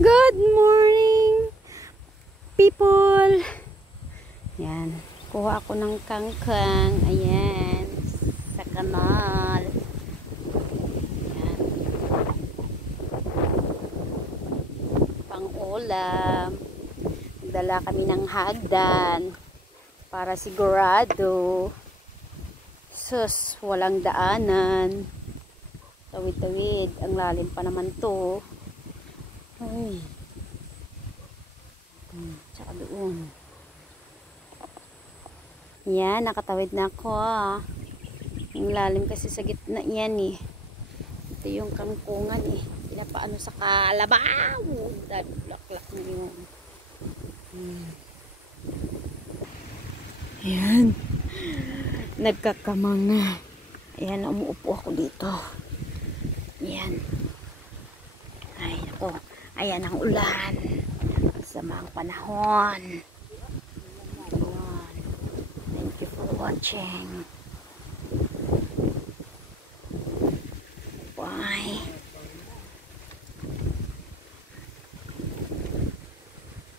Good morning, people. Yan. Kuha ako ng kangkang. Ayan. Sa kanal. Ayan. Pang-ulam. Nagdala kami ng hagdan. Para sigurado. Sus, walang daanan. Tawid-tawid. Ang lalim pa naman to. Ay. Tsaka doon. Yan, nakatawid na ako. Ang lalim kasi sa gitna yan eh. Ito yung kangkungan eh. Pinapaano sa kalabaw. Dahil laklak na yun. Yan. Nagkakamang na. Ayan, umuupo ako dito. Yan. Ay, ako. Ayan ang ulan. Sama ang panahon. Ayan. Thank you for watching.